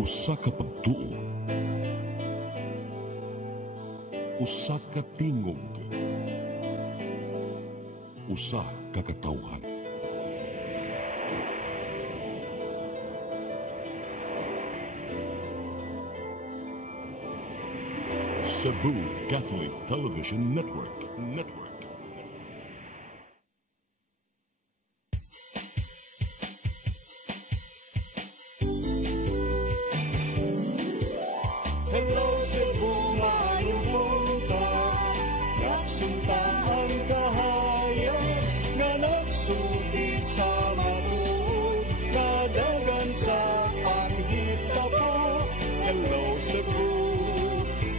Usa ka pagtuo, usa ka tingog, usa ka katawhan. Cebu Catholic Television Network. Hello Cebu, maayong buntag. Nagsunta ang kahayag na nagsugid sa matuod, nadagan sa panghitabo. Hello Cebu,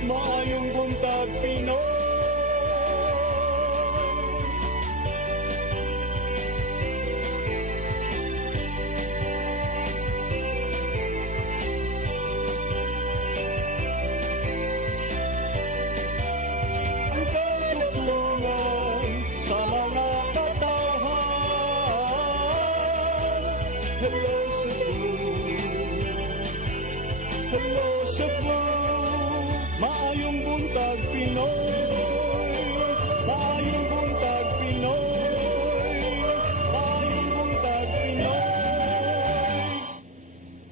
maayong buntag Pinoy. Ang katutulungan sa mga katawhan. Hello Cebu, hello Cebu, maayong buntag Pinoy, maayong buntag Pinoy, maayong buntag Pinoy.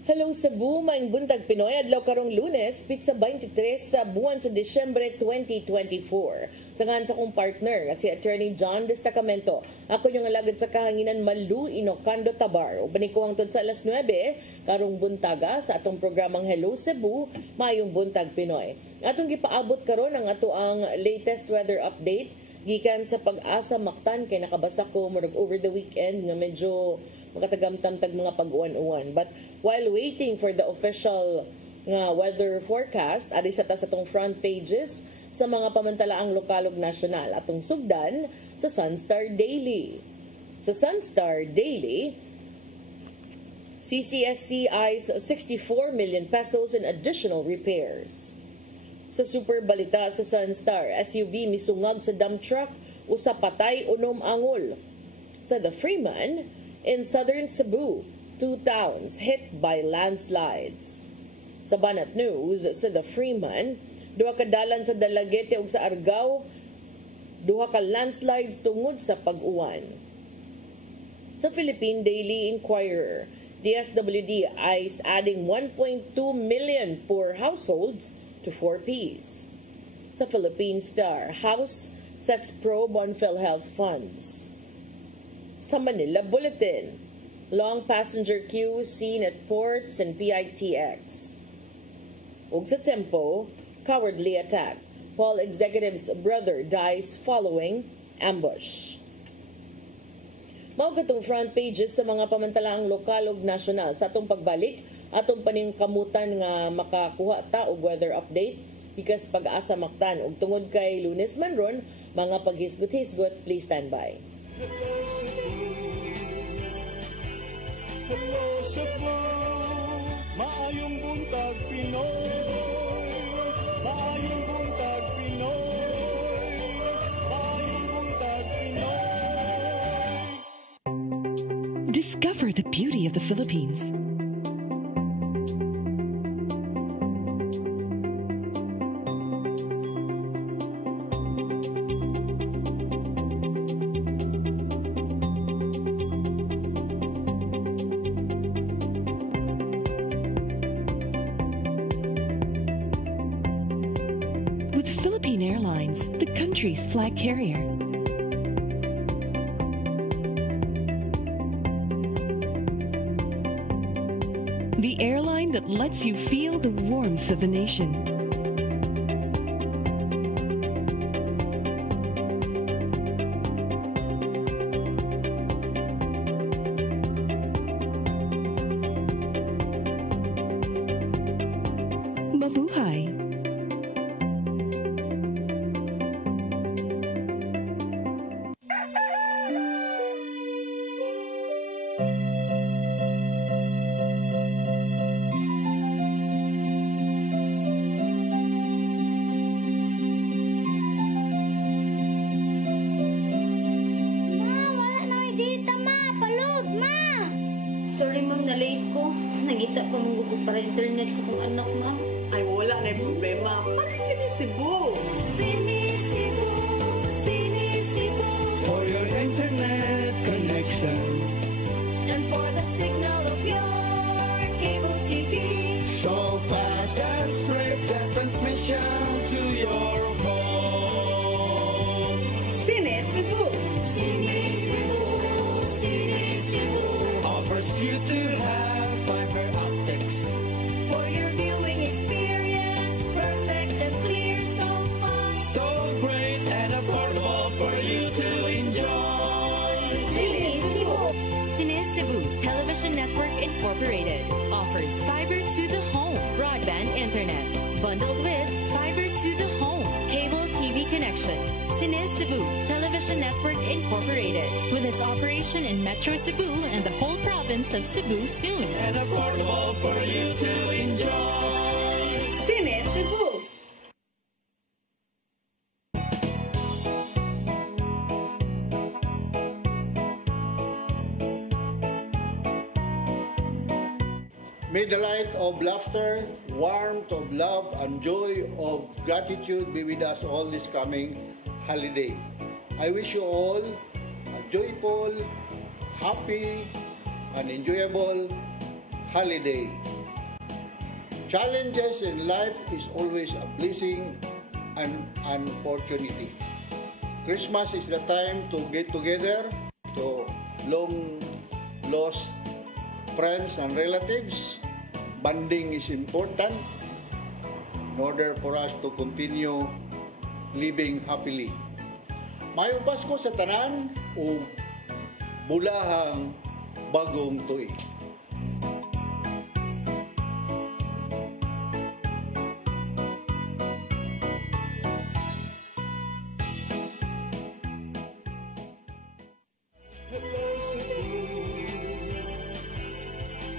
Hello Cebu, maayong buntag Pinoy, adlaw karong Lunes, pitsa 23 sa buwan sa Disyembre 2024. Sangan sa kong partner nga si Attorney John Destacamento. Ako yung alagad sa kahanginan Malu Inocando Tabar. Uban ko hangtod sa alas 9 karong buntaga sa atong programang Hello Cebu, maayong buntag Pinoy. Atong gipaabot karon ang ato ang latest weather update gikan sa Pag-asa Mactan kay nakabasa ko murag over the weekend nga medyo makatagamtamtag mga pag-uwan-uwan. But while waiting for the official nga weather forecast, adi sa atong front pages sa mga pamantalaang lokal ug nasyonal atong sugdan sa Sunstar Daily. Sa Sunstar Daily, CCSC eyes 64 million pesos in additional repairs. Sa Super Balita sa Sunstar, SUV misungag sa dump truck, usa patay unom angol. Sa The Freeman, in southern Cebu, 2 towns hit by landslides. Sa Banat News, sa The Freeman, duha ka dalan sa Dalagete ug sa Argao, duha ka landslides tungod sa pag-uwan. Sa Philippine Daily Inquirer, DSWD eyes adding 1.2 million poor households to 4Ps. Sa Philippine Star, House sets probe on PhilHealth funds. Sa Manila Bulletin, long passenger queue seen at ports and PITX. Ug sa Tempo, cowardly attack while executive's brother dies following ambush. Mao katong front pages sa mga pamantalaang lokal ug nasyonal sa atong pagbalik atong paningkamutan nga makakuha ta og weather update because Pag-asa Mactan ug tungod kay Lunes man ron mga paghisgot-hisgot, please stand by. Hello Cebu, maayong buntag Pinoy, maayong buntag Pinoy, maayong buntag Pinoy. Discover the beauty of the Philippines. With Philippine Airlines, the country's flag carrier. The airline that lets you feel the warmth of the nation. Mabuhay! Sorry ma'am, na-late ko. Nangita pa mong gusto para internet sa kong anak ma'am. Ay, wala na yung problema. Pag-sinisibo. Sinisibo, sinisibo. For your internet connection. And for the signal of your cable TV. So fast and straight that transmission to your home. Sinisibo. Sinisibo, sinisibo. Offers you to have fiber optics. For your viewing experience, perfect and clear so far. So great and affordable for you to enjoy. Cine Cebu Television Network Incorporated offers fiber to the home broadband internet bundled with fiber to the home cable TV connection. Cine Cebu Television Network Incorporated with its operation in Metro Cebu and the whole province of Cebu soon. And affordable for you to enjoy. Sinisibo. May the light of laughter, warmth of love, and joy of gratitude be with us all this coming holiday. I wish you all a joyful, happy, and enjoyable holiday. Challenges in life is always a blessing and an opportunity. Christmas is the time to get together, to long lost friends and relatives. Bonding is important in order for us to continue living happily. Mayong Pasko sa tanan o bulahang bagong tuig.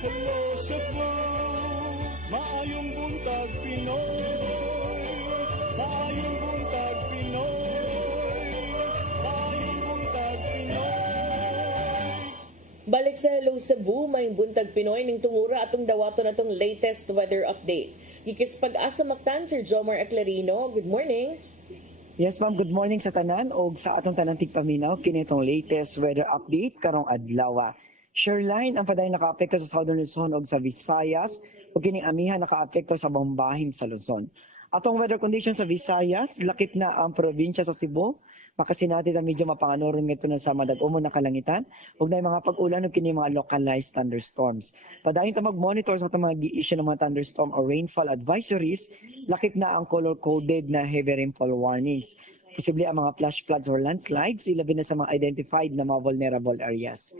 Hello Cebu, maayong buntag Pinoy, maayong buntag Pinoy, maayong buntag Pinoy. Balik sa Hello Cebu, may buntag Pinoy ning tungura atong dawaton atong latest weather update. Gikis pag-asa Mactan, Sir Jomar Aclarino. Good morning. Yes ma'am, good morning sa tanan o sa atong tanang tigpaminaw kini itong latest weather update karong adlaw. Shoreline ang paday nakaapekto sa Southern Luzon o sa Visayas o kining amihan nakaapekto sa buong bahin sa Luzon. Atong weather condition sa Visayas, lakip na ang probinsya sa Cebu. Makasinati na medyo mapanganoron ngito na sa madag-umon na kalangitan ug na mga pag-ulan ug kini mga localized thunderstorms. Padayon ta mag-monitor sa atong mga gi-issue ng mga thunderstorm or rainfall advisories, lakip na ang color-coded na heavy rainfall warnings. Posible ang mga flash floods or landslides, ilabi na sa mga identified na mga vulnerable areas.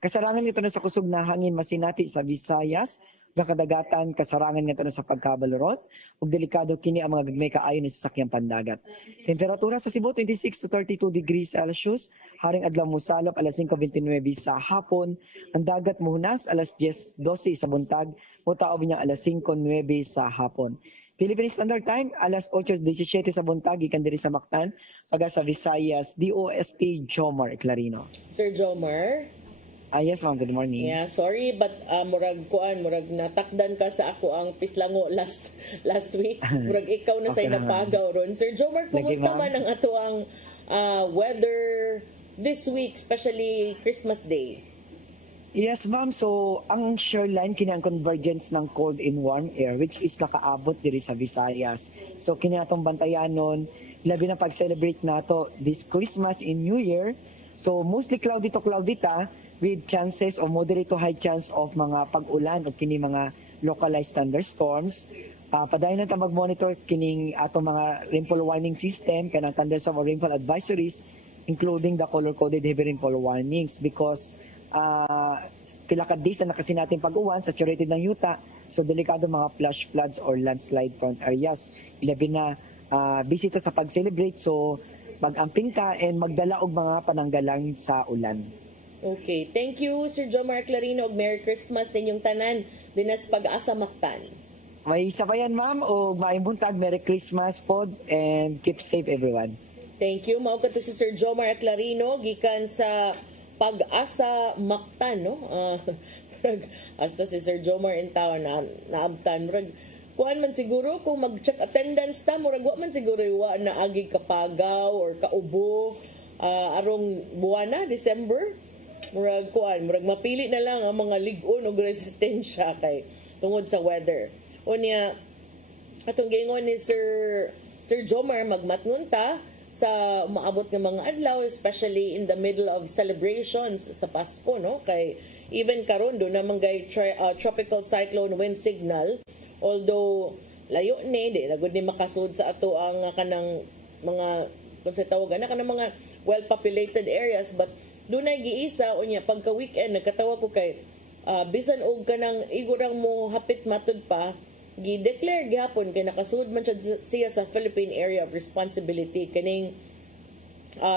Kasarangan nito na sa kusog na hangin masinati sa Visayas, kadagatan kasarangan nito na sa pagkabalorot, ug delikado kini ang mga gagmay kaayo ni sasakyang pandagat. Temperatura sa Cebu 26 to 32 degrees Celsius, haring adlaw mosalop alas 5:29 sa hapon, ang dagat mohunas alas 10:12 sa buntag, mutaob niya alas 5:09 sa hapon. Philippine Standard Time alas 8:17 sa buntag gikan diri sa Mactan, paga sa Visayas, DOST Jomar Aclarino. Sir Jomar. Yes ma'am, good morning. Yeah, sorry but murag natakdan ka sa ako ang pislango last week. Murag ikaw na say napagaw ron. Sir Jomar, kumusta man ang ato ang weather this week, especially Christmas Day? Yes ma'am, so ang shoreline kini ang convergence ng cold and warm air which is nakaabot diri sa Visayas. So kini atong bantayanon, labi na pag-celebrate nato this Christmas and New Year. So mostly cloudy to cloudy ta, with chances or moderate to high chance of mga pag-ulan o kini mga localized thunderstorms. Padayon na ta mag-monitor kining atong mga rainfall warning system kanang thunderstorm or rainfall advisories including the color-coded heavy rainfall warnings because pila ka days na nakasinating pag-uwan, saturated ng yuta, so delikado mga flash floods or landslide prone areas. Ilabi na busy to sa pag-celebrate, so mag-amping ka and magdala og mga pananggalang sa ulan. Okay, thank you Sir Jomar Aclarino ug Merry Christmas ninyong tanan dinas pag-asa Mactan. May sabayan ma'am o maayong buntag, Merry Christmas pod and keep safe everyone. Thank you. Mao kadto si Sir Jomar Aclarino gikan sa pag-asa Mactan, no? hasta si Sir Jomar in town na naabtan. Murag, kuan man siguro kung mag-check attendance ta, murag wa man siguro iwa na agi kapagaw or kaubo arong buwan na, December. Murag kuan, murag mapili na lang ang mga ligon o resistensya kay tungod sa weather. Unya, atong gingon ni Sir Jomar, magmatngon ta sa maabot ng mga adlaw, especially in the middle of celebrations sa Pasko, no? Kay even karon do na manggay tropical cyclone wind signal, although layo ni di nagud ni makasud sa ato ang kanang mga kung sa tawag ana kanang mga well populated areas, but dunay giisa unya pagka weekend nagkatawa ko kay bisan og kanang igurang mo hapit matud pa gi-declare gihapon kay nakasud man siya sa Philippine Area of Responsibility kaning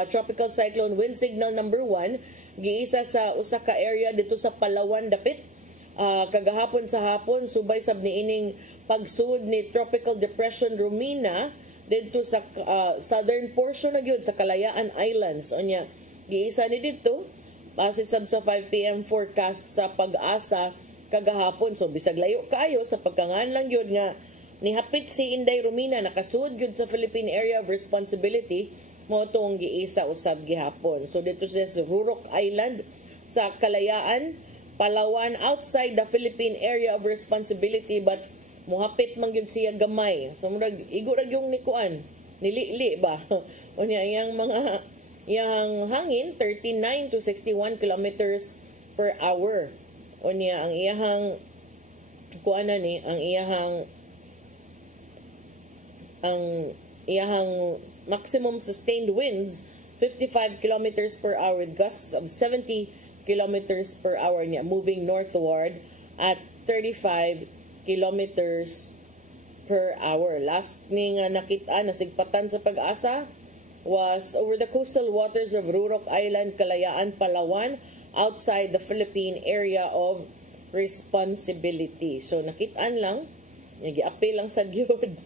tropical cyclone wind signal number 1 giisa sa usa ka area dito sa Palawan dapit kagahapon sa hapon subay sab niining pagsud ni tropical depression Romina dito sa southern portion na gyud sa Kalayaan Islands unya giisa ni dito base sab sa 5 PM forecast sa Pag-asa kagahapon. So bisag layo kaayo sa pagkangan lang yun nga nihapit si Inday Romina nakasud gyud sa Philippine Area of Responsibility mo tong giisa usab gihapon. So dito sa Rurok Island sa Kalayaan, Palawan, outside the Philippine Area of Responsibility but muhapit man gyud siya gamay. So murag igo ra yung nikuan nilili ba unya iyang mga iyang hangin 39 to 61 kilometers per hour. Unya ang iyahang kuana ni ang iyahang maximum sustained winds 55 kilometers per hour with gusts of 70 kilometers per hour niya moving northward at 35 kilometers per hour. Last ni nga nakita nasigpatan sa Pag-asa was over the coastal waters of Rurok Island, Kalayaan, Palawan, outside the Philippine Area of Responsibility. So nakitaan lang, nag-appeal lang sa gyud.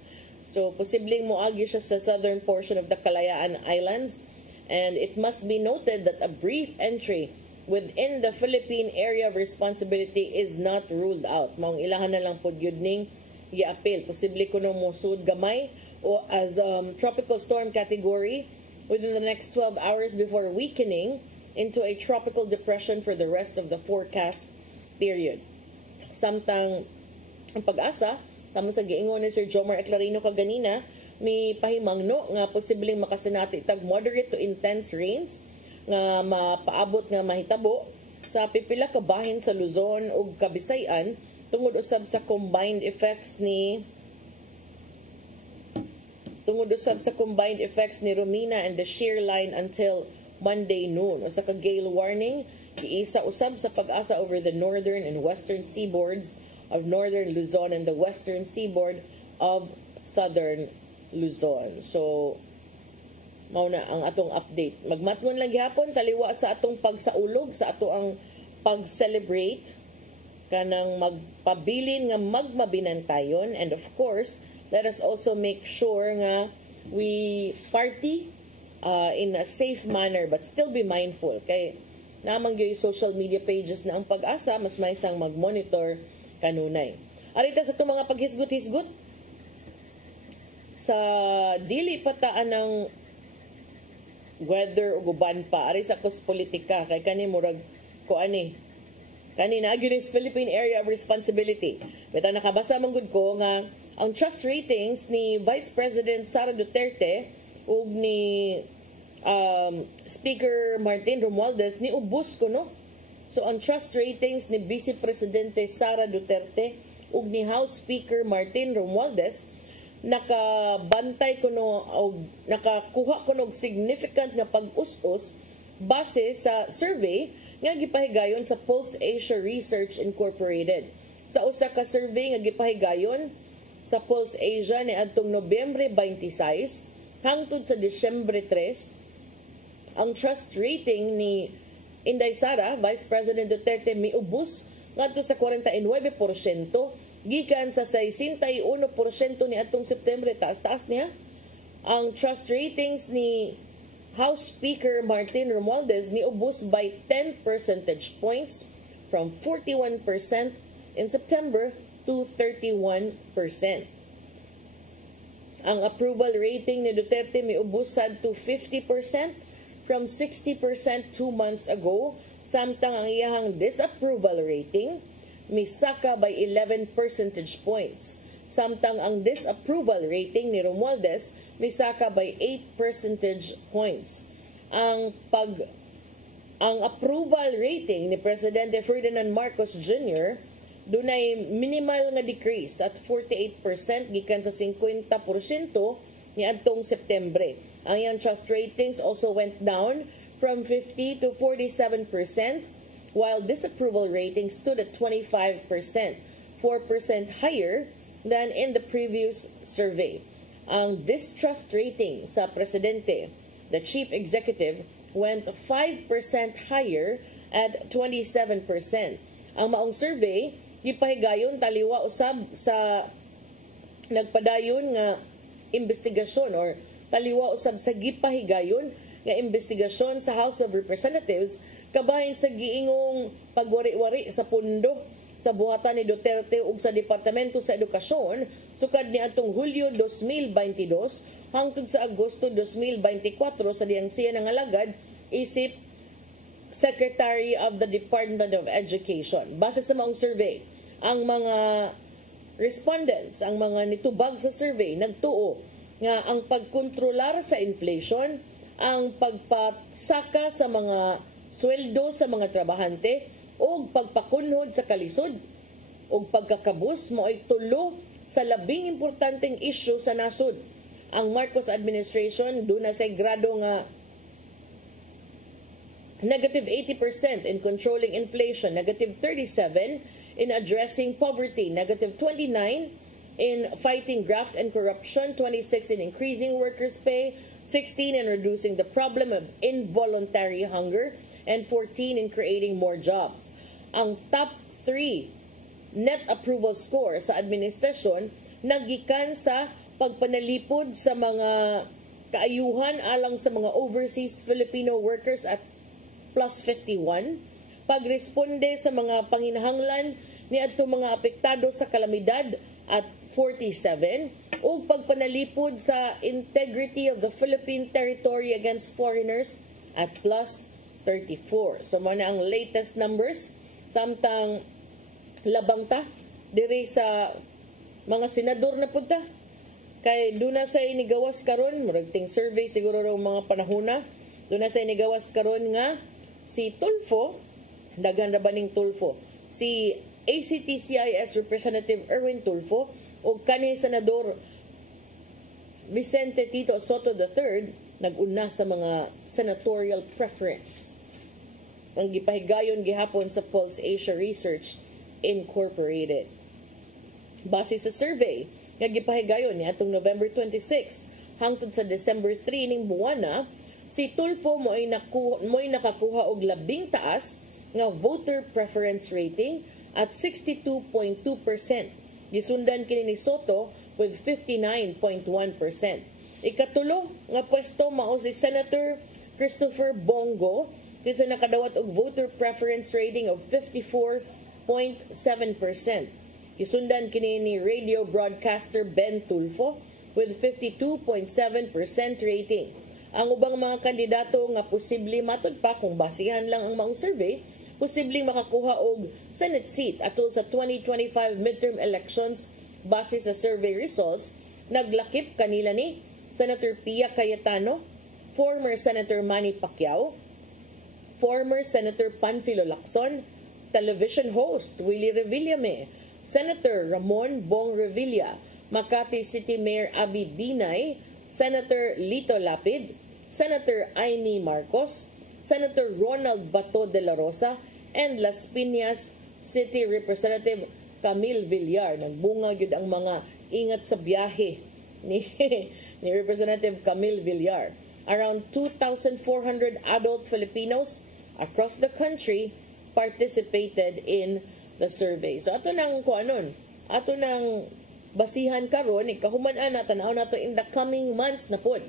So posibleng moagi siya sa southern portion of the Kalayaan Islands, and it must be noted that a brief entry within the Philippine Area of Responsibility is not ruled out. Maong ilahan na lang po gyud ning gi-appeal. Posible kuno mo sud gamay o as tropical storm category within the next 12 hours before weakening into a tropical depression for the rest of the forecast period. Samtang ang Pag-asa, sama sa giingon ni Sir Jomar Eclarino kaganina, may pahimangno nga posibleng makasinati tag moderate to intense rains nga mapaabot nga mahitabo sa pipila ka bahin sa Luzon ug Kabisayan tungod usab sa combined effects ni Romina and the shear line until Monday noon. O sa ka-gale warning, giisa usab sa Pag-asa over the northern and western seaboards of northern Luzon and the western seaboard of southern Luzon. So, mao na ang atong update. Magmatngon lang gihapon taliwa sa atong pagsaulog, sa ato ang pag-celebrate kanang magpabilin nga magmabinantayon, and of course, let us also make sure nga we party in a safe manner but still be mindful kay namang yung social media pages na ang Pag-asa mas may isang mag-monitor kanunay. Arita sa itong mga paghisgot-hisgot sa dili pataan ng weather o guban pa ari sa kus politika kay kani murag ko ani kanina against Philippine Area of Responsibility. Beta nakabasa man gud ko nga ang trust ratings ni Vice President Sara Duterte ug ni Speaker Martin Romualdez ni ubos ko no. So ang trust ratings ni Vice Presidente Sara Duterte ug ni House Speaker Martin Romualdez nakabantay ko no og nakakuha ko og significant nga pag-us-us base sa survey nga gipahigayon sa Pulse Asia Research Incorporated. Sa usa ka survey nga gipahigayon sa Pulse Asia ni adtong Nobyembre 26 hangtod sa Disyembre 3, ang trust rating ni Inday Sara, Vice President Duterte, miubos ngadto sa 49% gikan sa 61% ni atong Septembre. Taas-taas niya. Ang trust ratings ni House Speaker Martin Romualdez niubos by 10 percentage points from 41% in September to 31%. Ang approval rating ni Duterte miubos sad to 50% from 60% 2 months ago, samtang ang iyahang disapproval rating misaka by 11 percentage points. Samtang ang disapproval rating ni Romualdez misaka by 8 percentage points. Ang approval rating ni Presidente Ferdinand Marcos Jr. dunay minimal nga decrease at 48% gikan sa 50% ni adtong Septembre. Ang iyang trust ratings also went down from 50 to 47%, while disapproval ratings stood at 25%, 4% higher than in the previous survey. Ang distrust rating sa presidente, the chief executive, went 5% higher at 27%. Ang maong survey gipahigayon taliwa usab sa nagpadayon nga investigasyon or taliwa usab sa gipahigayon nga investigasyon sa House of Representatives kabahin sa giingong pagwari-wari sa pundo sa buhatan ni Duterte ug sa Departamento sa Edukasyon sukad ni atong Hulyo 2022 hangtod sa Agosto 2024 sa diyang siya nangalagad isip Secretary of the Department of Education. Base sa maong survey, ang mga respondents, ang mga nitubag sa survey, nagtuo nga ang pagkontrolar sa inflation, ang pagpasaka sa mga sweldo sa mga trabahante, o pagpakunhod sa kalisod, o pagkakabus mo ay tulo sa labing importanteng issue sa nasod. Ang Marcos administration doon na sa grado nga negative 80% in controlling inflation, negative 37% in addressing poverty, negative 29% in fighting graft and corruption, 26% in increasing workers' pay, 16% in reducing the problem of involuntary hunger, and 14% in creating more jobs. Ang top 3 net approval score sa administrasyon nagikan sa pagpanalipod sa mga kaayuhan alang sa mga overseas Filipino workers at plus 51, pagresponde sa mga panginahanglan ni adto mga apektado sa kalamidad at 47, ug pagpanalipod sa integrity of the Philippine territory against foreigners at plus 34. So mo na ang latest numbers, samtang labang ta diri sa mga senador na punta kay duna sa inigawas karon murag ting survey siguro raw mga panahona, duna sa inigawas karon nga si Tulfo, daghan ra baning Tulfo, si ACT-CIS Representative Erwin Tulfo o kanhi Senador Vicente Tito Soto III nag-una sa mga senatorial preference. Ang gipahigayon gihapon sa Pulse Asia Research Incorporated. Base sa survey nga gipahigayon ni atong November 26 hangtod sa December 3 ning buwana, si Tulfo mo'y nakakuha og labing taas nga voter preference rating at 62.2%. Gisundan kini ni Soto with 59.1%. Ikatulo nga pwesto mao si Senator Christopher Bongo kinsa nakadawat og voter preference rating of 54.7%. Gisundan kini ni radio broadcaster Ben Tulfo with 52.7% rating. Ang ubang mga kandidato nga posible matud pa kung basihan lang ang maong survey, posibleng makakuha og Senate seat atol sa 2025 midterm elections base sa survey results. Naglakip kanila ni Senator Pia Cayetano, former Senator Manny Pacquiao, former Senator Panfilo Lacson, television host Willie Revillame, Senator Ramon Bong Revilla, Makati City Mayor Abby Binay, Senator Lito Lapid, Senator Amy Marcos, Senator Ronald Bato de la Rosa, and Las Piñas City Representative Camille Villar. Nagbunga yun ang mga ingat sa biyahe ni Representative Camille Villar. Around 2,400 adult Filipinos across the country participated in the survey. So ato nang kuanon, ato nang basihan karon, ikahuman na tanaw nato in the coming months na pod.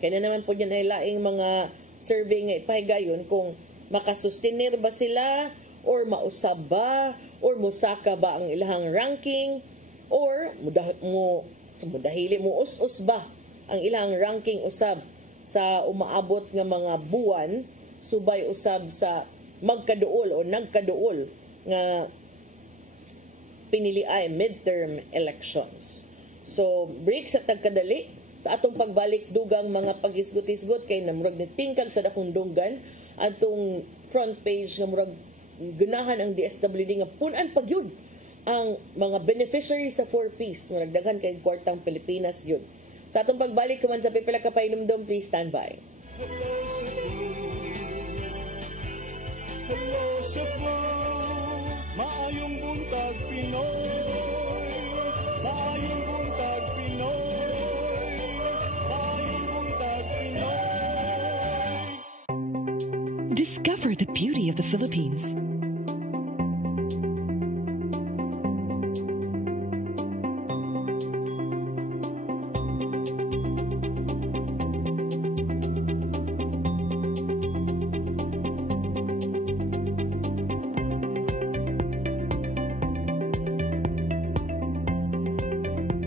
Kaya naman po yan ay laing mga survey nga ipahigayon kung makasustenir ba sila or mausab ba or musaka ba ang ilahang ranking or mudahili mo us ba ang ilahang ranking usab sa umaabot nga mga buwan subay usab sa magkaduol o nagkaduol nga piniliay midterm elections. So break sa tagkadali sa atong pagbalik dugang mga paghisgot-hisgot kay namurag ni tingkag sa dakong dunggan atong front page nga murag gunahan ang DSWD nga punan pagyud ang mga beneficiaries sa 4Ps nga nagdaghan kay kwartang Pilipinas gyud. Sa atong pagbalik kuman sa pipila ka painumdom, please stand by. Hello Cebu, maayong buntag Pinoy, maayong buntag Pinoy, maayong buntag Pinoy. Discover the beauty of the Philippines.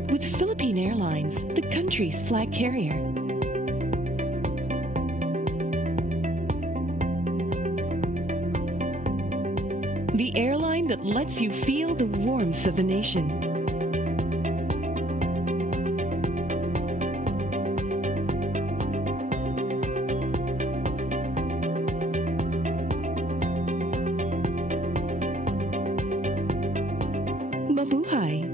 With Philippine Airlines, the country's flag carrier. The airline that lets you feel the warmth of the nation. Mabuhay!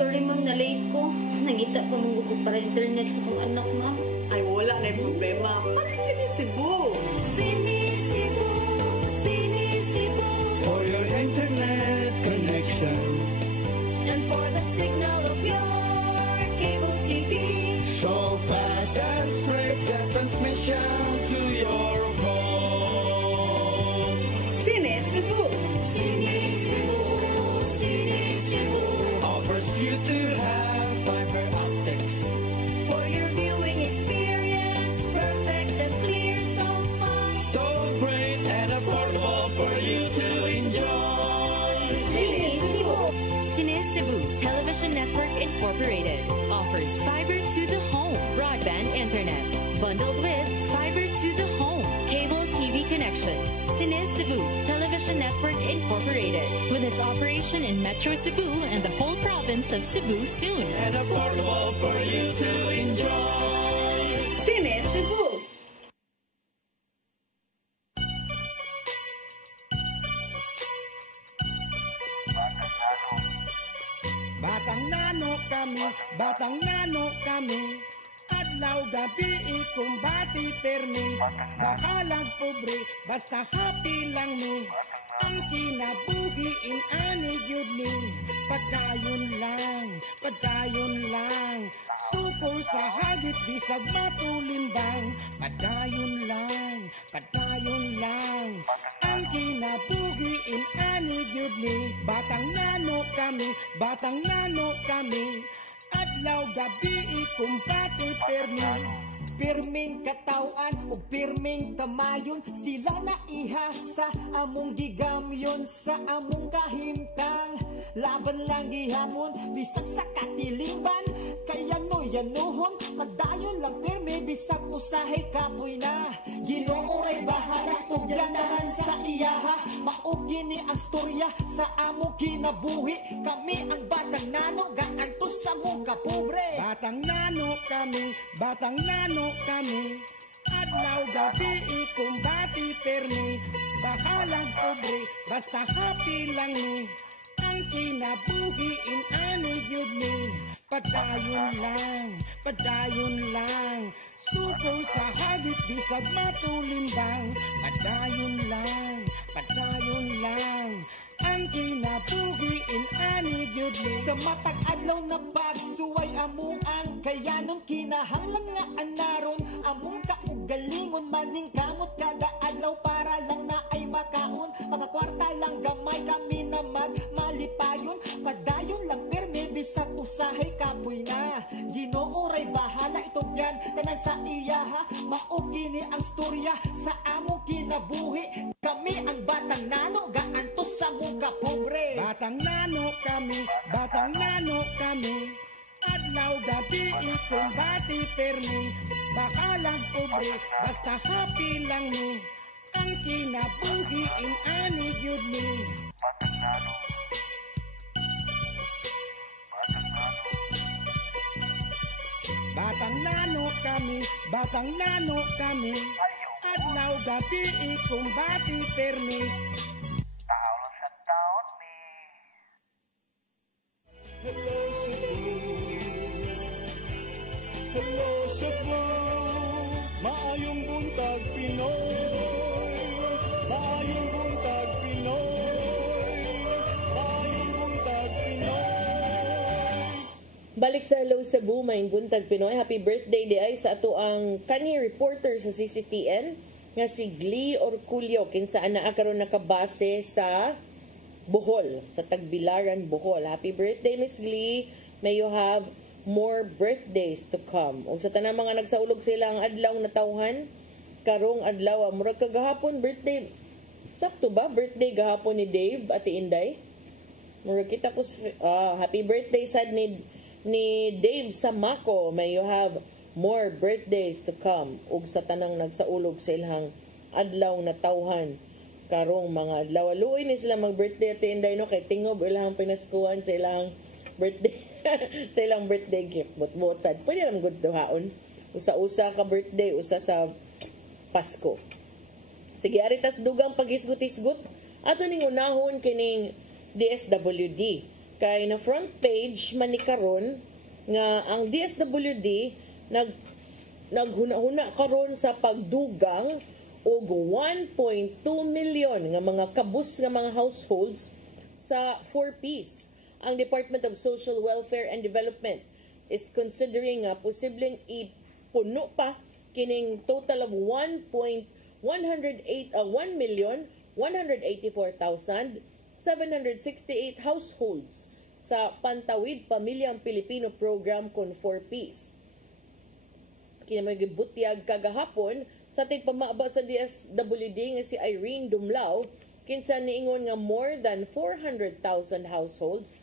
Sorry ma'am, na-late ko. Nangita pa mong ko para internet sa kong anak ma'am. Ay, wala na yung problema. Pag sinisibo. Sinisibo, sinisibo, For your internet connection, and for the signal of your cable TV. so fast and straight the transmission to your home. Sinisibo. Sinisibo, sinisibo, Offers you to have fiber optics. for your viewing experience, perfect and clear so far. So great and affordable for you to enjoy. Sinisibo. Cine Cebu Television Network Incorporated offers fiber to the home broadband internet bundled with fiber to the home cable TV connection. Cine Cebu Television Network Incorporated with its operation in Metro Cebu and the whole province of Cebu soon. And affordable for you to enjoy. Sinisibo. Batang nano kami, adlaw gabi ikumbati permi, bakalag pobre, basta happy lang mi, ang kinabuhi in ani gyud mi, padayon lang, suko sa hagit bisag matulimbang, padayon lang, ang kinabuhi in ani gyud mi, batang nano kami, adlaw gabi ikumpati permi. Pirming katawan o pirming tamayon, sila na ihasa among gigamyon sa among kahimtang. Laban lang gihamon, bisag sa katilingban, kaya no yanuhon, pagdayon lang pirmi, bisag usahay kapoy na. Ginoo ay bahala, tugyanaran sa iyaha, maugi ni ang storya sa among kinabuhi. Kami ang batang nano, gaantos sa mong kapobre. Batang nano kami, adlaw gabi ikumbati permi, bakalang pobre, basta happy lang ni, ang kinabuhi in ani gyud ni, padayon lang, suko sa hagit bisag matulimbang, padayon lang, ang kinabuhi inani gyud ni. Sa matag adlaw na pagsuway among ang kayanon, kinahanglan nga anaron among kaugalingon, maning kamot kada adlaw para lang na ay makaon. Mga kwarta lang gamay kami na magmalipayon, padayon lang perme bisag usahay kapoy na. Ginoo ray bahala itugyan tanan sa iya ha, mao kini ang storya sa among kinabuhi. Kami ang batang nano gaantos sa muka pobre. Batang nano kami, adlaw gabi ikumbati permi, bakalag pobre, basta happy lang ni, ang kinabuhi inani gyud ni. Batang nano kami, adlaw gabi ikumbati permi. Hello Cebu, hello Cebu, maayong buntag Pinoy, maayong buntag Pinoy, maayong buntag Pinoy. Balik sa Hello Cebu, may buntag Pinoy. Happy birthday di ay sa ato ang kani reporter sa CCTN nga si Glee Orculio kinsa anaa karon nakabase sa Bohol, sa Tagbilaran, Bohol. Happy birthday, Miss Glee. May you have more birthdays to come. Ug sa tanang mga nagsaulog sila ang adlaw na tawhan, karong adlaw, murag kagahapon birthday. Sakto ba? Birthday gahapon ni Dave, Ate Inday? Murag kita ko happy birthday sad ni Dave Samako. May you have more birthdays to come. Ug sa tanang nagsaulog sa ilang adlaw na tawhan, karong mga adlaw. Luoy ni sila mag-birthday at Inday, no? Kay tingob ilang pinaskuhan sa ilang birthday sa ilang birthday gift. But sad. Pwede lang good duhaon. Usa-usa ka birthday, usa sa Pasko. Sige, aritas dugang paghisgot-hisgot. Ato ning unahon kining DSWD. Kay na front page man ni karon nga ang DSWD naghuna-huna karon sa pagdugang og 1.2 million nga mga kabus nga mga households sa 4Ps. Ang Department of Social Welfare and Development is considering nga posibleng ipuno pa kining total of 1,184,768 households sa Pantawid Pamilyang Pilipino Program kon 4Ps. Kinamay gibutyag kagahapon sa tigpamaaba sa DSWD nga si Irene Dumlao, kinsa niingon nga more than 400,000 households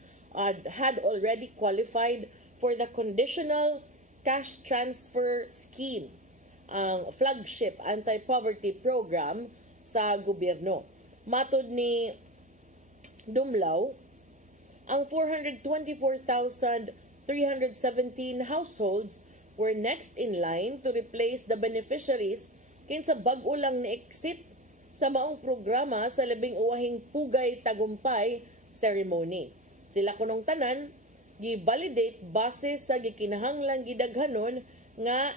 had already qualified for the Conditional Cash Transfer Scheme, ang flagship anti-poverty program sa gobyerno. Matod ni Dumlao, ang 424,317 households were next in line to replace the beneficiaries kinsa bag-o lang ni-exit sa maong programa sa labing uwahing pugay tagumpay ceremony. Sila kunong tanan gi-validate base sa gikinahanglang gidaghanon nga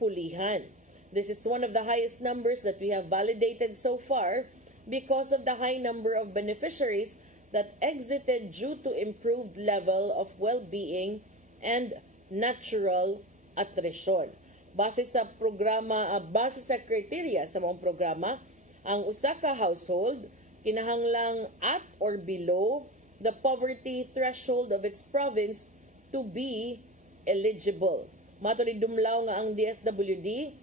pulihan. This is one of the highest numbers that we have validated so far because of the high number of beneficiaries that exited due to improved level of well-being and natural attrition. Base sa programa, base sa kriteria sa mga programa, ang usa ka household kinahanglang at or below the poverty threshold of its province to be eligible. Matod ni Dumlao nga ang DSWD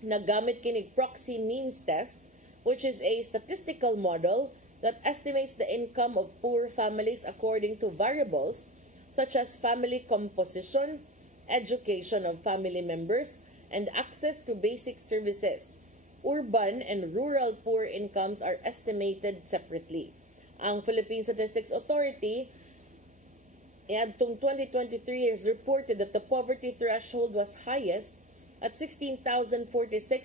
nagamit kinig proxy means test, which is a statistical model that estimates the income of poor families according to variables such as family composition, education of family members, and access to basic services. Urban and rural poor incomes are estimated separately. Ang Philippine Statistics Authority adtong 2023 has reported that the poverty threshold was highest at 16,046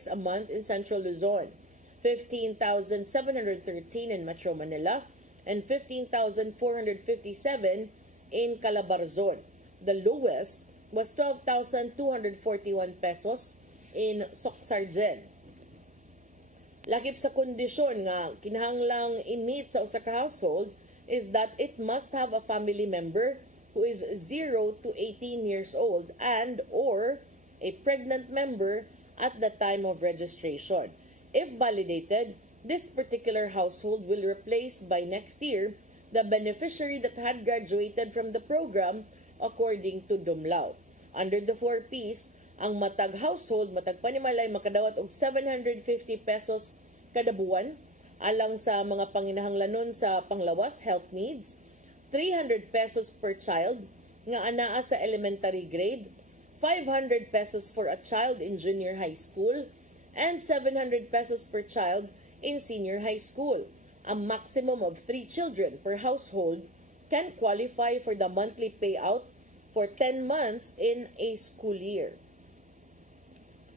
a month in Central Luzon, 15,713 in Metro Manila, and 15,457 in Calabarzon. The lowest was 12,241 pesos in Socsargen. Lakip sa kondisyon nga kinahanglang i-meet sa usa ka household is that it must have a family member who is 0 to 18 years old and or a pregnant member at the time of registration. If validated, this particular household will replace by next year the beneficiary that had graduated from the program according to Dumlao. Under the 4 Ps, ang matag household, matag panimalay, makadawat og 750 pesos kada buwan alang sa mga panginahanglanon sa panglawas, health needs, 300 pesos per child nga anaa sa elementary grade, 500 pesos for a child in junior high school, and 700 pesos per child in senior high school. A maximum of 3 children per household can qualify for the monthly payout for 10 months in a school year.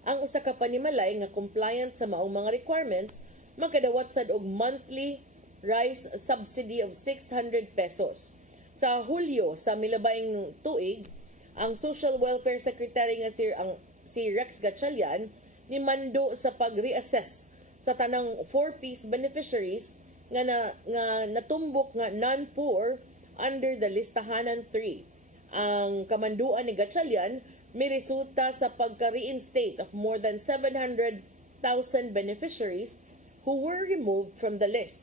Ang usa ka panimalay nga compliant sa maong mga requirements makadawat sad og monthly rice subsidy of 600 pesos. Sa Hulyo sa milabayng tuig, ang Social Welfare Secretary nga si Rex Gatchalian ni mando sa pag-reassess sa tanang 4-piece beneficiaries nga natumbok nga non-poor under the listahanan 3. Ang kamanduan ni Gatchalian may resulta sa pagka-reinstate of more than 700,000 beneficiaries who were removed from the list.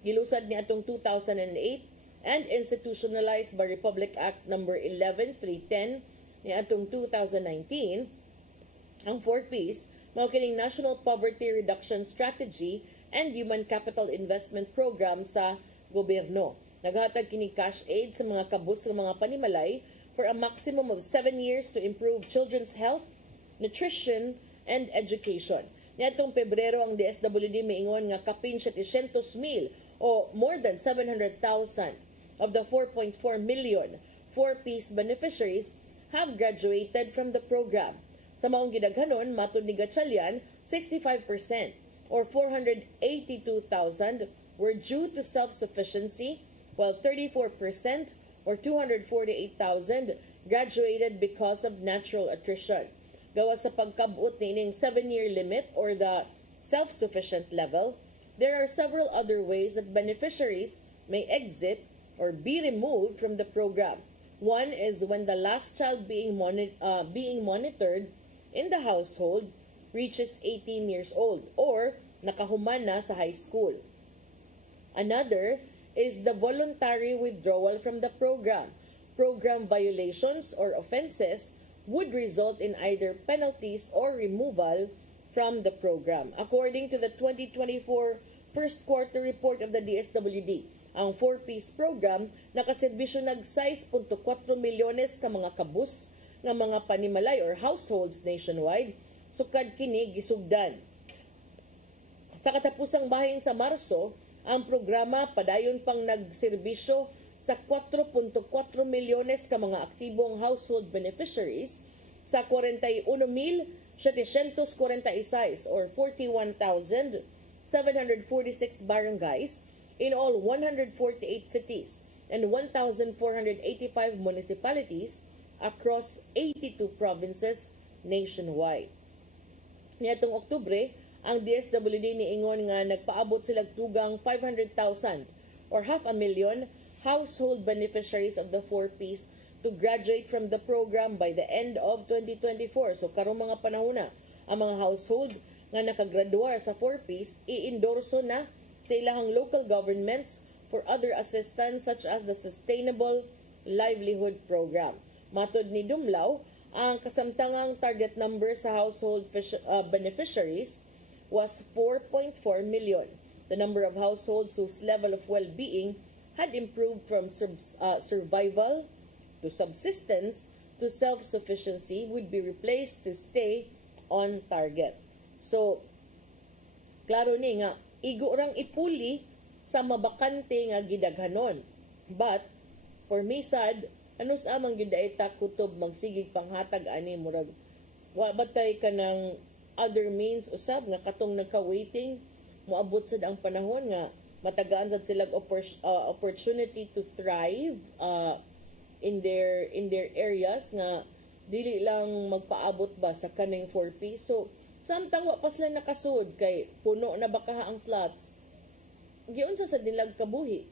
Gilusad ni atong 2008 and institutionalized by Republic Act No. 11-310 ni atong 2019. Ang 4Ps mao kining National Poverty Reduction Strategy and Human Capital Investment Program sa gobyerno. Naghatag kini cash aid sa mga kabus ng mga panimalay for a maximum of 7 years to improve children's health, nutrition, and education. Niadtong Pebrero ang DSWD miingon nga kapin 700,000 o more than 700,000 of the 4.4 million 4-piece beneficiaries have graduated from the program. Sa maong gidaghanon, matud ni Gatchalian, 65% or 482,000 were due to self-sufficiency, while 34% or 248,000 graduated because of natural attrition. Gawas sa pagkabut nining 7-year limit or the self-sufficient level, there are several other ways that beneficiaries may exit or be removed from the program. One is when the last child being monitored in the household reaches 18 years old or nakahuman na sa high school. Another is the voluntary withdrawal from the program. Program violations or offenses would result in either penalties or removal from the program. According to the 2024 first quarter report of the DSWD, ang 4-piece program nakaserbisyo nag 6.4 milyones ka mga kabus nga mga panimalay or households nationwide, sukad kini gisugdan. Sa katapusang bahin sa Marso, ang programa padayon pang nagserbisyo sa 4.4 milyones ka mga aktibong household beneficiaries sa 41,746 or 41,746 barangays in all 148 cities and 1,485 municipalities across 82 provinces nationwide. Niadtong Oktubre, ang DSWD niingon nga nagpaabot sila tugang 500,000 or 500,000 household beneficiaries of the 4Ps to graduate from the program by the end of 2024. So karong mga panahon na, ang mga household nga nakagraduar sa 4Ps i-endorso na sa ilahang local governments for other assistance such as the Sustainable Livelihood Program. Matod ni Dumlao, ang kasamtangang target number sa household beneficiaries was 4.4 million. The number of households whose level of well-being had improved from survival to subsistence to self-sufficiency would be replaced to stay on target. So, klaro ni nga, igo rang ipuli sa mabakante nga gidaghanon. But, for me sad, ano sa amang gidaita kutob magsigig panghatag ani murag wa batay ka ng other means usab nga katong nagka-waiting moabot sad ang panahon nga matagaan sad sila opportunity to thrive in their areas nga dili lang magpaabot ba sa kaning 4P. So Samtang wa pa sila nakasud kay puno na baka ang slots. Giunsa sa nilag kabuhi.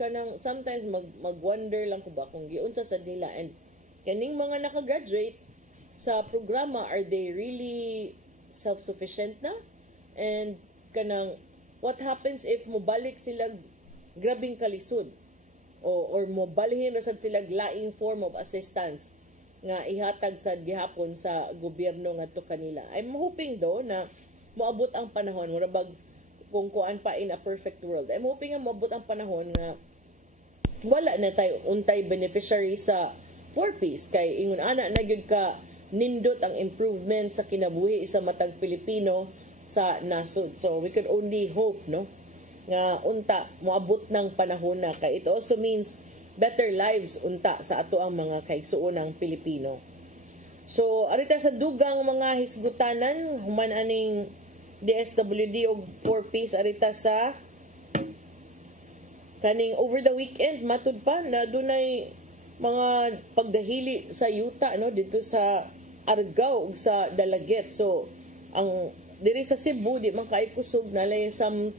Kanang sometimes mag-wonder lang ko ba kung giunsa sa nila, and kaning mga nakagraduate sa programa, are they really self-sufficient na? And kanang what happens if mobalik sila grabing kalisod or mobalhin ra sad sila laing form of assistance nga ihatag sa gihapon sa gobyerno ngadto kanila. I'm hoping though na moabot ang panahon murabag kung kuan pa in a perfect world. I'm hoping nga moabot ang panahon nga wala na tayo untay beneficiary sa 4Ps kay ingon ana na gyud ka nindot ang improvement sa kinabuhi sa matag Pilipino sa nasod. So we could only hope no nga unta moabot ng panahon na kay it also means better lives unta sa ato ang mga kaigsuonang Pilipino. So arita sa dugang mga hisgutanan human aning DSWD og 4Ps arita sa kaning over the weekend matud pa na dunay mga pagdahili sa yuta no dito sa Argao ug sa Dalaget. So ang diri sa Cebu di man kay kusog na lay some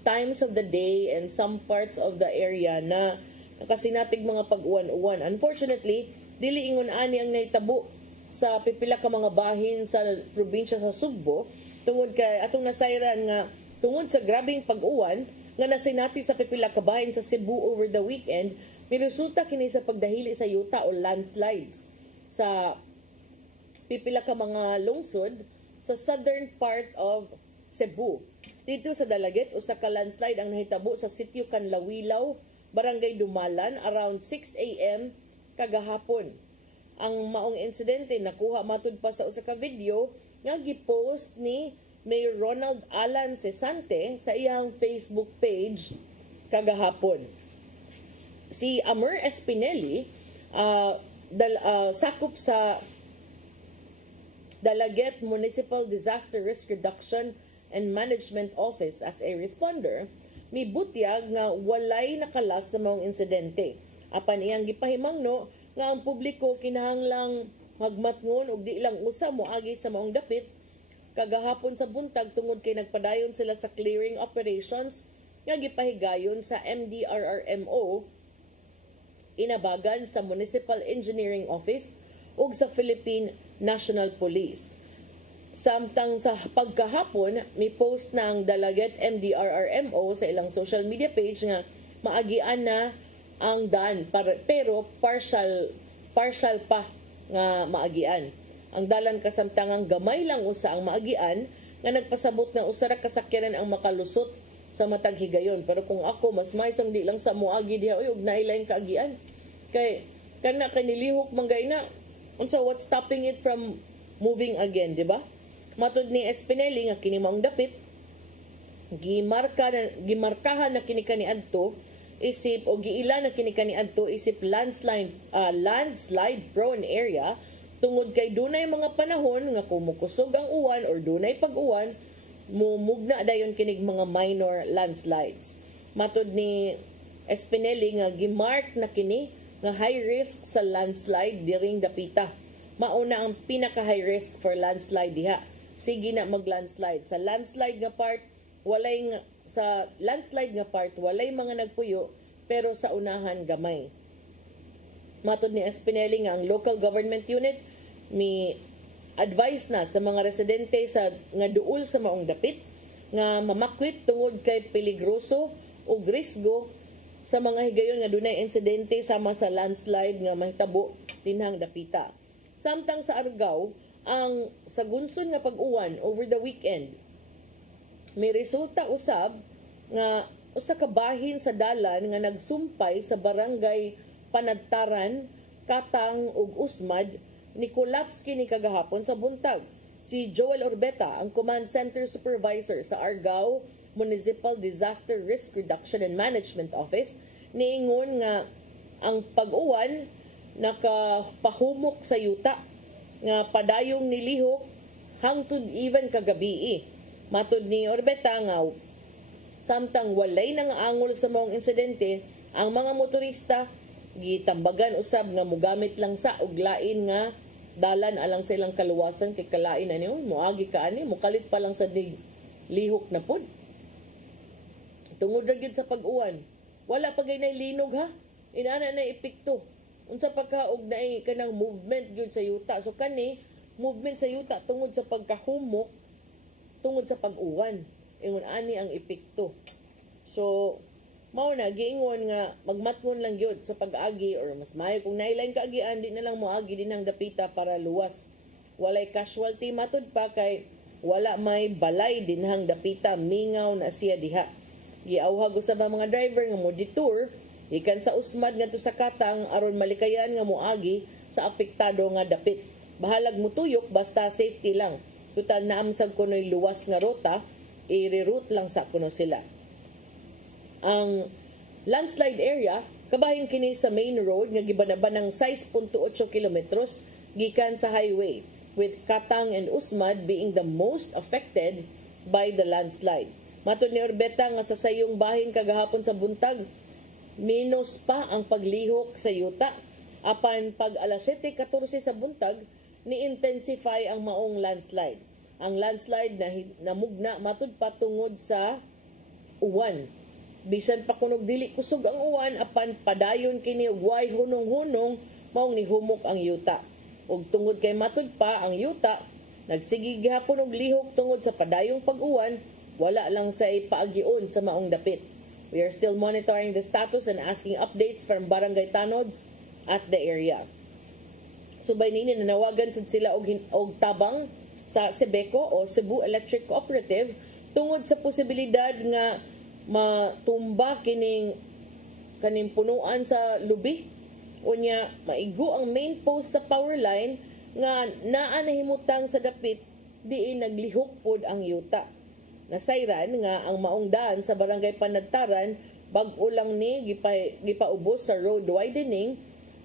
times of the day and some parts of the area na nakasinatig mga pag-uwan-uwan. Unfortunately, dili ingon ani ang nahitabo sa pipila ka mga bahin sa probinsya sa Sugbo tungod kay atong nasayran nga tungod sa grabing pag-uwan nga nasinati sa pipila ka bahin sa Cebu over the weekend, may resulta kini sa pagdahili sa yuta o landslides sa pipila ka mga lungsod sa southern part of Cebu. Dito sa Dalaget, usa ka landslide ang nahitabo sa sitio Canlawilaw, Barangay Dumalan, around 6 a.m. kagahapon. Ang maong insidente nakuha matud pa sa usa ka video nga gipost ni Mayor Ronald Alan Cesante sa iyang Facebook page kagahapon. Si Amer Espinelli, sakop sa Dalaget Municipal Disaster Risk Reduction and Management Office as a responder, mibutyag nga walay nakalas sa maong insidente. Apan iyang gipahimangno nga ang publiko kinahanglang magmatngon og di lang usa moagi sa maong dapit kagahapon sa buntag tungod kay nagpadayon sila sa clearing operations nga gipahigayon sa MDRRMO inabagan sa Municipal Engineering Office ug sa Philippine National Police. Samtang sa pagkahapon, may post na ang Dalaget MDRRMO sa ilang social media page nga maagian na ang daan pero partial pa nga maagian. Ang dalan kasamtangang gamay lang usa ang maagian nga nagpasabot na usara kasakyanan ang makalusot sa matag higayon. Pero kung ako mas may isang di lang sa moagi diha ug nailaing kaagian kay kana kay nilihok manggay na. So what's stopping it from moving again, di ba? Matud ni Espinelli nga kini maong dapit gimarkahan na kini kaniadto isip o giila na kini kaniadto isip landslide prone area tungod kay dunay mga panahon nga kumukusog ang uwan or dunay pag-uwan mumugna dayon kinig mga minor landslides. Matud ni Espinelli nga gimark na kini nga high risk sa landslide diring dapita. Mauna ang pinaka high risk for landslide diha. Sige na mag-landslide. Sa landslide nga part walay mga nagpuyo pero sa unahan gamay. Matud ni Espinelli nga ang local government unit mi advice na sa mga residente nga duol sa maong dapit nga mamakwit tungod kay peligroso o risgo sa mga higayon nga dunay insidente sama sa landslide nga mahitabo dinhang dapita. Samtang sa Argao, ang sagunson nga pag-uwan over the weekend, may resulta usab nga usa ka bahin sa dalan nga nagsumpay sa barangay Panadtaran, Katang ug Usmad ni collapse kini kagahapon sa buntag. Si Joel Orbeta, ang Command Center Supervisor sa Argao Municipal Disaster Risk Reduction and Management Office, niingon nga ang pag-uwan nakapahumok sa yuta nga padayong nilihok hangtod even kagabi. Matud ni Orbeta nga samtang walay nang angol sa maong insidente, ang mga motorista gitambagan usab nga mogamit lang sa og lain nga dalan alang sa ilang kaluwasan kay kalain ani moagi ka ani mukalit pa lang sa lihok na pod. Tungod ra gyud sa pag-uwan, wala pa gay linog ha. Inana na epekto. Unsa pa ka og naay kanang movement gyud sa yuta. So kani movement sa yuta tungod sa pagkahumok, tungod sa pag-uwan. Ingon ani ang epekto. So mao na giingon nga magmatngon lang gyud sa pag-agi or mas maayo kung nailain kaagian di na lang moagi dinang dapita para luwas. Walay casualty matud pa kay wala may balay dinhang dapita, mingaw na siya diha. Giawhag usab ang mga driver nga mo detour ikan sa usmad ngadto sa Katang aron malikayan nga moagi sa apektado nga dapit. Bahalag mo tuyok basta safety lang. Total naamsag kunoy luwas nga rota, i-reroute lang sa kuno sila. Ang landslide area kabahin kini sa main road nga gibanaban ng 6.8 kilometros gikan sa highway, with Katang and Usmad being the most affected by the landslide. Matod ni Orbeta nga sa sayong bahin kagahapon sa buntag, minus pa ang paglihok sa yuta. Apan pag alas 7:14 sa buntag, ni-intensify ang maong landslide. Ang landslide na namugna matud pa tungod sa uwan. Bisan pa kunog dili kusog ang uwan, apan padayon kini og way hunong-hunong maong nihumok ang yuta. Ug tungod kay matud pa ang yuta, nagsigi gihapon og lihok tungod sa padayong pag-uwan, wala lang sa ipaagion sa maong dapit. We are still monitoring the status and asking updates from barangay tanods at the area. Subay nini nanawagan sad sila og tabang sa Sebeco o Cebu Electric Cooperative tungod sa posibilidad nga matumba kaning punuan sa lubi. Unya maigo ang main post sa power line nga naa nahimutang sa dapit diin naglihok pod ang yuta. Nasayran nga ang maong daan sa barangay Panagtaran bag-o lang ni gipaubos sa road widening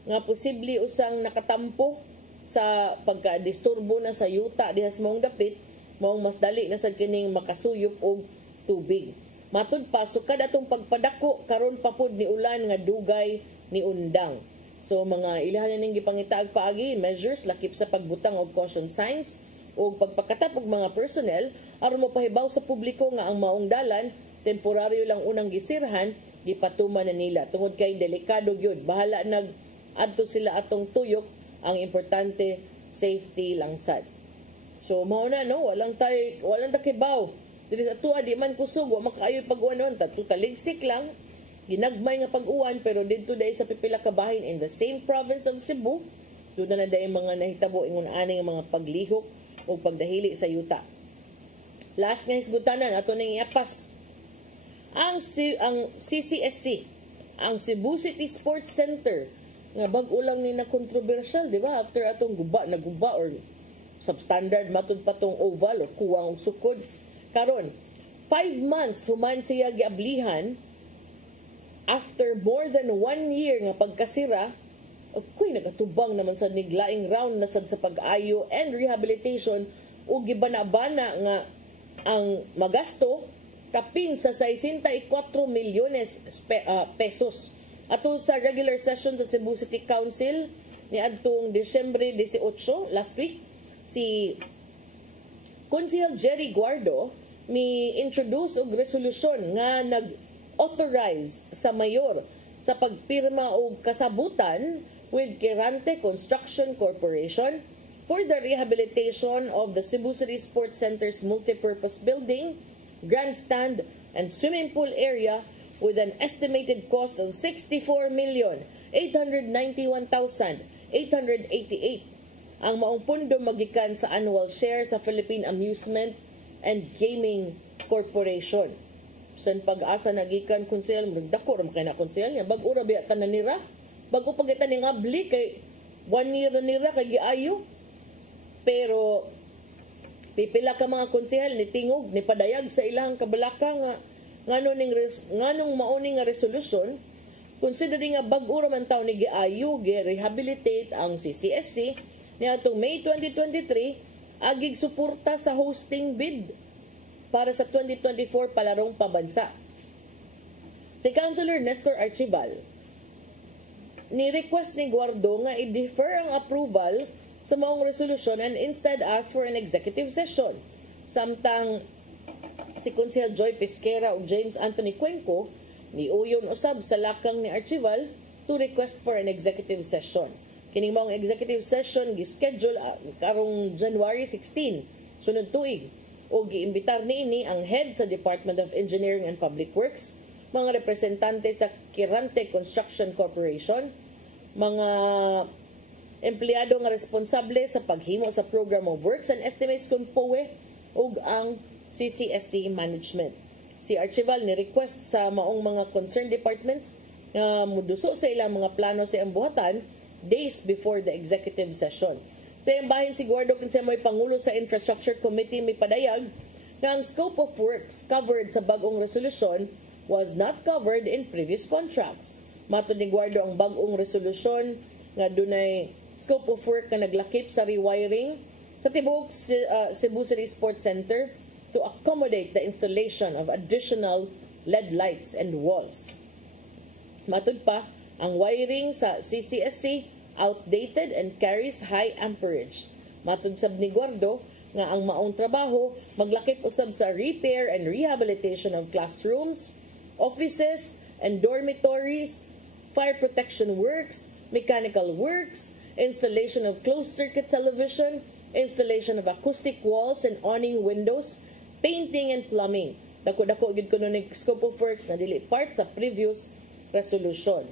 nga posible usang nakatampo sa pagka-disturbo na sa yuta diha sa maong dapit, maong mas dali na sad kining makasuyop og tubig. Matud pa sukad atong pagpadako karon pa pud ni ulan nga dugay ni undang. So mga ilahan ning gipangitaag paagi measures lakip sa pagbutang og caution signs o pagpakatap og mga personnel aron mopahibaw sa publiko nga ang maong dalan temporaryo lang unang gisirhan, gipatuman na nila tungod kay delikado gyud. Bahala nag adto sila atong tuyok, ang importante safety lang sad. So mao na no, walang takibaw. Dili sa tuwa di man kusog, wa makaayoy pag-uwan tatlo taligsik lang. Ginagmay nga pag-uwan pero didto dai sa pipila ka bahin in the same province of Cebu, doon na dai mga nahitabo ingon ani nga mga paglihok o pagdahili sa yuta. Last nga hisgutanan ato ning iapas. Ang CCSC, ang Cebu City Sports Center nga bag-o lang ni na kontrobersyal, di ba? After atong naguba or substandard matud patong oval o kuwang og sukod. Karon 5 months human siya giablihan after more than 1 year nga pagkasira. Kuy nagatubang naman sa niglaing round na sad sa pag-ayo and rehabilitation o gibana-bana nga ang magasto kapin sa 64 milyones pesos. Ato sa regular session sa Cebu City Council ni adtong Disyembre 18 last week, si Konsehal Jerry Guardo mi-introduce og resolusyon nga nag-authorize sa mayor sa pagpirma og kasabutan with Quirante Construction Corporation for the rehabilitation of the Cebu City Sports Center's multipurpose building, grandstand, and swimming pool area with an estimated cost of 64,891,888. Ang maong pundo magikan sa annual share sa Philippine Amusement and Gaming Corporation. San pag-asa nagikan konsehal, magdako ram kay na konsehal niya, bag-o ra biya tanan nira, bag-o pagita ni ngabli kay 1 year na nira kay giayo. Pero pipila ka mga konsehal ni tingog ni padayag sa ilang kabalaka nga nganong mauni nga resolution, considering nga bag-o ra man taw ni giayo gi-rehabilitate ang CCSC niadtong May 2023 agig suporta sa hosting bid para sa 2024 palarong pabansa. Si Councilor Nestor Archibal ni request ni Guardo nga i-defer ang approval sa maong resolusyon and instead asked for an executive session. Samtang si Konsehal Joy Pesquera ug James Anthony Cuenco niuyon usab sa lakang ni Archival to request for an executive session. Kining maong executive session gischedule karong January 16, sunod tuig, o giimbitar niini ang head sa Department of Engineering and Public Works, mga representante sa Kirante Construction Corporation, mga empleyado nga responsable sa paghimo sa Program of Works and Estimates kung POE ug ang CCSC Management. Si Archival ni request sa maong mga concerned departments nga muduso sa ilang mga plano sa iyang buhatan days before the executive session. Sa iyang bahin si Guardo kinsa mo'y Pangulo sa Infrastructure Committee may padayag na ang scope of works covered sa bagong resolusyon was not covered in previous contracts. Matod ni Guardo ang bagong resolusyon nga dunay scope of work na naglakip sa rewiring sa tibuok Cebu City Sports Center to accommodate the installation of additional LED lights and walls. Matod pa, ang wiring sa CCSC outdated and carries high amperage. Matod sab ni Guardo nga ang maong trabaho maglakip usab sa repair and rehabilitation of classrooms, offices and dormitories, fire protection works, mechanical works, installation of closed-circuit television, installation of acoustic walls and awning windows, painting and plumbing. Dako-dako gid kuno ni scope of works na dili part sa previous resolution.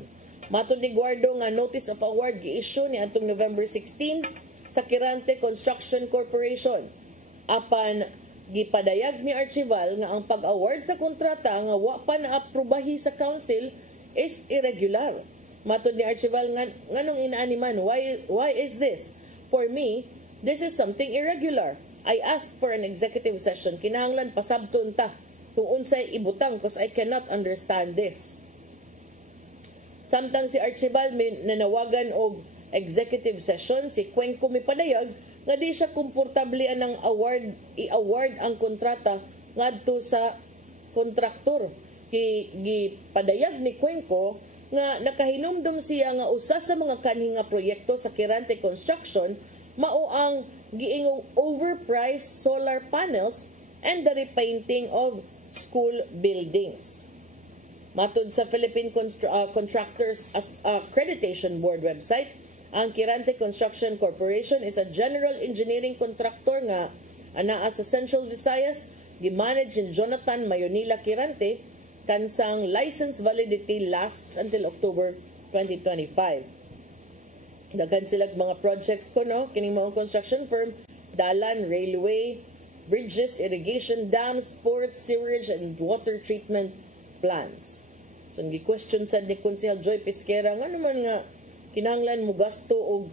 Matod ni Guardo nga notice of award gi-issue ni atong November 16 sa Kirante Construction Corporation. Apan gipadayag ni Archival nga ang pag-award sa kontrata nga wa pa naaprubahi sa council is irregular. Matod ni Archival nga nganong inaani man, why is this? For me, this is something irregular. I asked for an executive session. Kinahanglan pasabton ta kung unsay ibutang because I cannot understand this. Samtang si Archival nanawagan og executive session, si Cuenco mipadayag nga di siya komportable anang i-award ang kontrata ngadto sa kontraktor. Gipadayag ni Cuenco nga nakahinumdum siya nga usa sa mga kanhi nga proyekto sa Kirante Construction mao ang giingong overpriced solar panels and the repainting of school buildings. Matod sa Philippine Contractors Accreditation Board website, ang Kirante Construction Corporation is a general engineering contractor nga anaa sa Central Visayas, gimanage ni Jonathan Mayonila Kirante, kansang license validity lasts until October 2025. Daghan sila mga projects ko, no? Kining mga construction firm, dalan, railway, bridges, irrigation, dams, ports, sewerage, and water treatment plants. So, gi-question sa ni Konsehal Joy Pesquera, nga naman nga, kinahanglan mo gasto og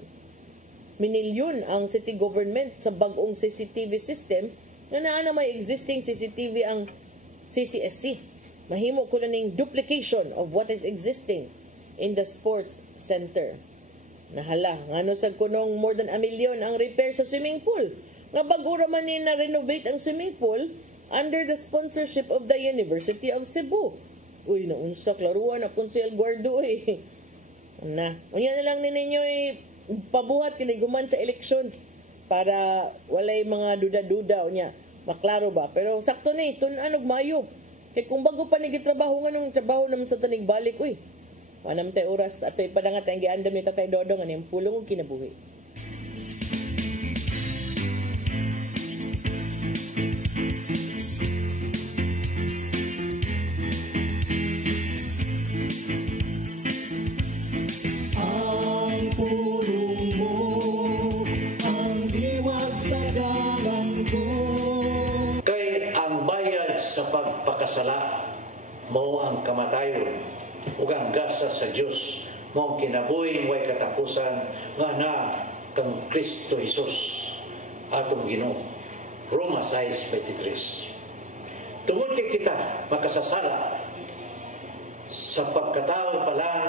minilyon ang city government sa bagong CCTV system nga naa na may existing CCTV ang CCSC. Mahimo ko na ning duplication of what is existing in the sports center. Nahala, ngano sa kunong more than 1 million ang repair sa swimming pool. Nga bago raman ni na-renovate ang swimming pool under the sponsorship of the University of Cebu. Uy, naunsa, klaruan na Konsehal Guardo eh. Na, unya na lang ninyo pabuhat kiniguman sa eleksyon para walay mga duda-duda unya. Maklaro ba? Pero sakto ni, tunan og mayo. Kaya kung bago pa nagitrabaho nga nung trabaho naman sa tanig balik, uy, manam tay oras at tay padangat ang giandam ni Tatay Dodong ano yung pulong og kinabuhi. Pagpakasala mo ang kamatayon ug ang gasa sa Dios mo ang kinabuhi way katapusan nga na kang Kristo Jesus atong Ginoo. Roma 6:23. Tungod kay kita makasasala sa pagkatao pa lang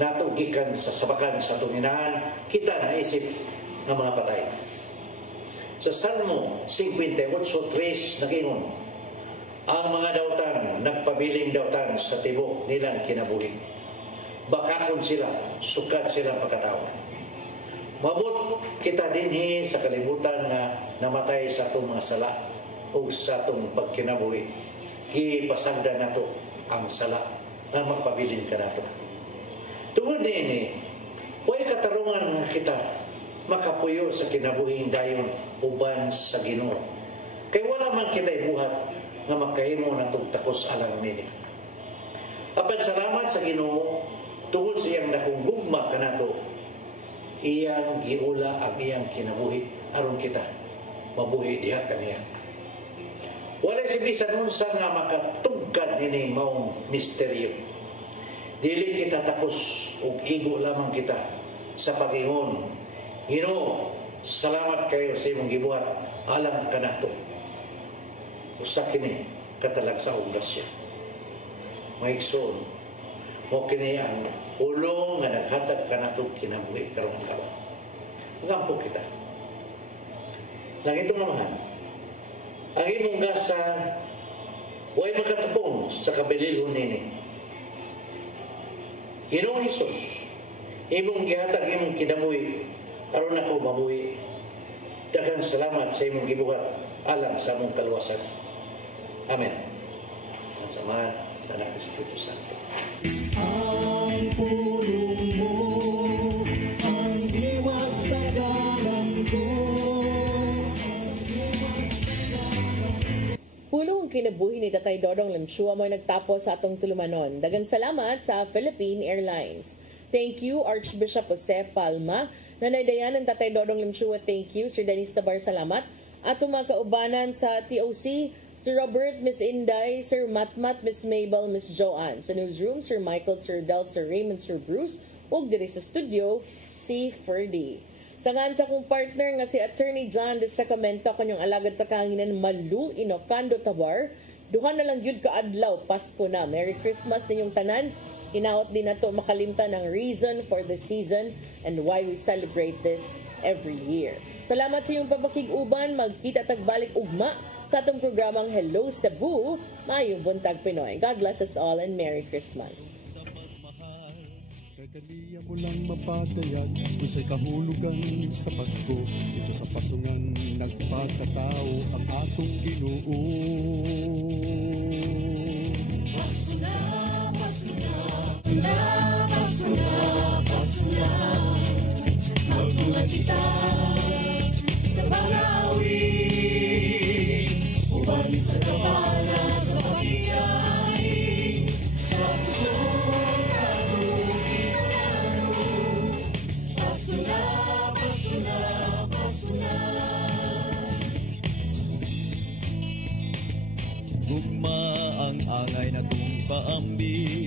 nato gikan sa sabakan sa tunginahan kita naisip ng mga patay. Sa Salmo 58:3 nagingon, ang mga dautan, nagpabiling dautan sa tibok nilang kinabuhi. Bakakon sila, sukat silang pagkatao. Mabot kita dinhi sa kalibutan nga namatay sa atong mga sala o sa atong pagkinabuhi. Gipasagda nato ang sala nga magpabilin ka nato. Tungod niini, huwag katarungan nga kita makapuyo sa kinabuhing dayon uban sa Ginoo. Kay wala man kita'y buhat nga makahimo natong takos alang nini. Apan salamat sa Ginoo tungod sa iyang dakong gugma kanato, iyang giula ang iyang kinabuhi aron kita mabuhi diha kaniya. Walay si bisan unsa nga makatugkad nini maong misteryo. Dili kita takos ug igo lamang kita sa pag-ingon, Ginoo, salamat kayo sa imong gibuhat alang kanato. Usa kini katalagsaong grasya. Mga igsoon, mo kini ang ulong nga naghatag kanato kinabuhi karong adlaw. Magampo kita. Lang ito naman, ang imong gasa way makatapong sa kabililhon nini. Ginoong Hesus, imong gihatag imong kinabuhi aron ako mabuhi. Daghang salamat sa imong gibuhat alang sa among kaluwasan. Amen. Ang samahan sa Anak ng Espiritu Santo. Ang pulong mo, ang diwag sa dalang ko. Pulong kinabuhi ni Tatay Dodong Limshua mo nagtapos sa atong tulumanon. Daghang salamat sa Philippine Airlines. Thank you, Archbishop Jose Palma. Nanay Dayan ng Tatay Dodong Limshua, thank you. Sir Dennis Tabar, salamat. At mga kaubanan sa TOC, Sir Robert, Miss Inday, Sir Matmat, Miss Mabel, Miss Joanne. Sa newsroom, Sir Michael, Sir Del, Sir Raymond, Sir Bruce. Ug diri sa studio, si Ferdy. Sangan sa kong partner nga si Attorney John Destacamento, kanyang alagad sa kahanginan Malu, Inocando, Tabar. Duha na lang yun kaadlaw, Pasko na. Merry Christmas ninyong tanan. Hinaot din nato makalimtan ang reason for the season and why we celebrate this every year. Salamat sa iyong pabakig-uban. Magkita tagbalik ugma sa atong programang Hello Cebu. Maayong buntag Pinoy. God bless us all and Merry Christmas. Kadaliya mo lang mapatayan kung sa'y kahulugan sa Pasko. Ito sa pasungan nagpakatao ang atong Ginoo. Paso na, paso na, paso na, paso na. Magbulan kita sa Bangawi, umanin sa kapala sa pagkiyay, sa puso natin ginano. Paso na, paso na, paso na. Gugma ang angay na itong paambi,